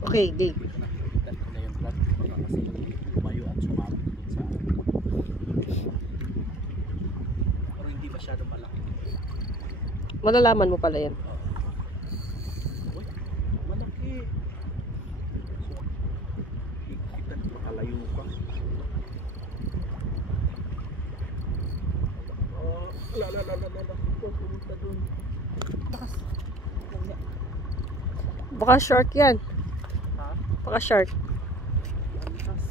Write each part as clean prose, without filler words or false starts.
Okay, game. Itan ko na yung grab para kasi lumayo at sumabit dun sa pero hindi masyado malaki. Malalaman mo pala yan. Uy, malaki. So, itan ko makalayo pa. Lala. Pupunta dun. Takas. Baka shark yan. Ha? Baka shark. Takas.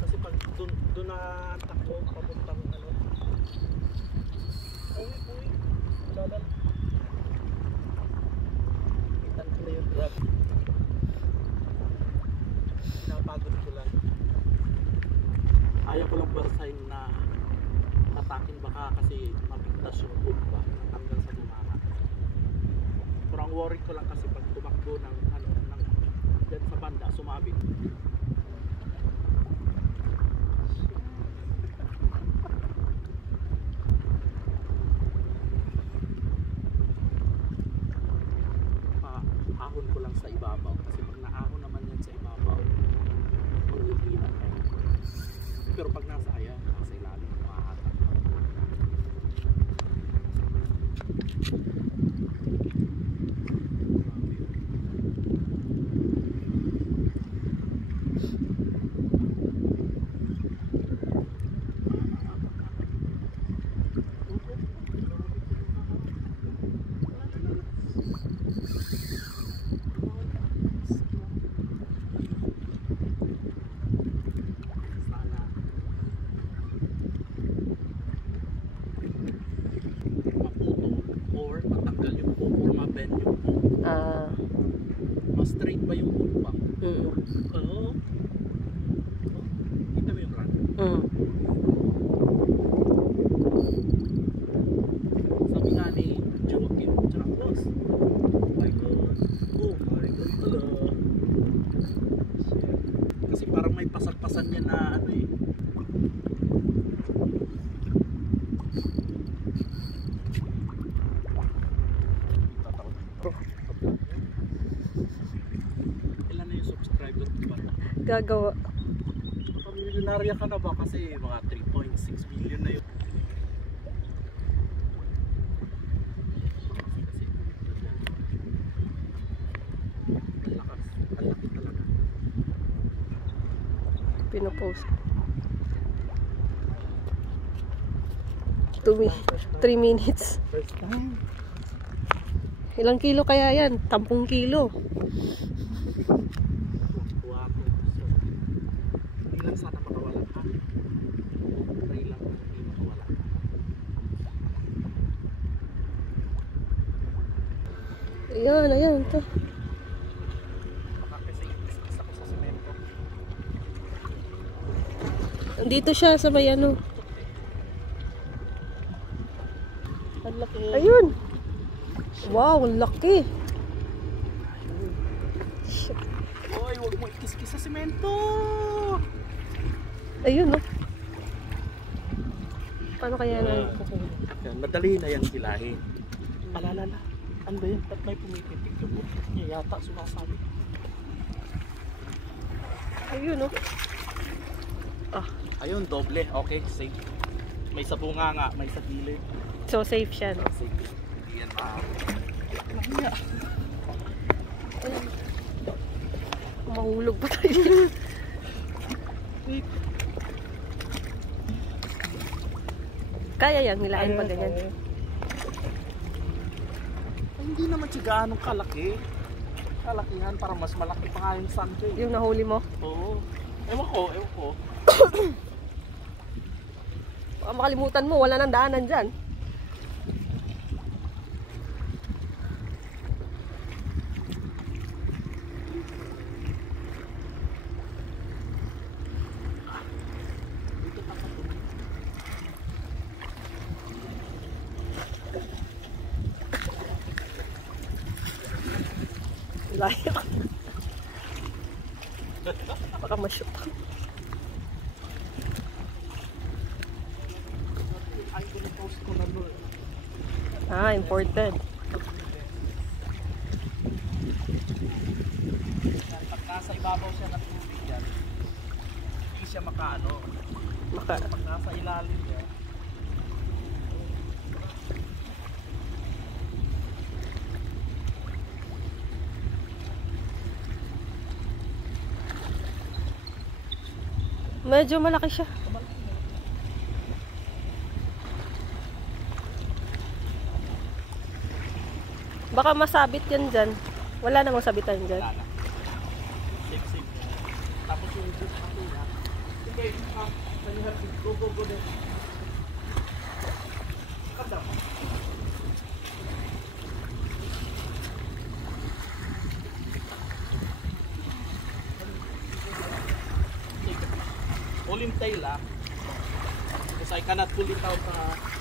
Kasi pag dun na takbo, papuntang ano. Uy. Lala. Itan ko na yung grab. Pinapagod ko lang. Ayaw ko lang barsahin na atakin baka kasi mabigtas yung bomba hanggang sa bumana. Pero ang worry ko lang kasi pag tumakbo ng ano ng dyan sa banda sumabit. Ahon ko lang sa ibabaw kasi pag naahon naman yan sa ibabaw magugilan kayo. Pero pag nasa ayan, nasa ilalim maahatak. Mas straight ba yung bomba? Oo. Kita mo yung run? Sabi nga ni Joaquin, tsaka boss. Oh my God pala. Kasi parang may pasag-pasan niya na ano eh. Gagawa. Pamilyonarya ka na ba? Kasi mga 3.6 million na yun. Ang lakas. Ang laki talaga. Pinopost. 3 minutes. First time. Ilang kilo kaya yan? 10 kilo. Sana makawala ha. Pray lang na hindi makawala. Ayan ito. Baka kasi isa ko sa semento. Dito siya sa may ano. Ang laki. Ayun. Wow, ang laki. Oy, huwag mo ikis-kis sa semento. Ayun, no? Paano kaya na? Yan, madali na yung hilahin. Alalala. Ano ba yan? Ba't may pumipitik yung butik niya? Yata sumasabi. Ayun, no? Ayun, doble. Okay, safe. May sa bunga nga, may sa gilid. So, safe siya, no? Safe. Hindi yan mahiya. Mahulog pa tayo. Kaya yan, hilahin pa ganyan. Hindi naman siya gaanong kalaki. Kalakihan para mas malaki pa nga yung santo. Yung nahuli mo? Oo. Ewan ko. Baka makalimutan mo, wala nang daanan dyan. Layo. Baka ma-shoot. Ah, important. mababaw siya ng tubig yan, hindi siya makaano. Maka. Pag nasa ilalim niya, Medyo malaki siya. Baka masabit yan dyan. Wala namang sabitan dyan. wala na. Safe. Tapos yung book natin niya, sige, sanihan, go din. Kada mo. Pull him tail because I cannot pull it out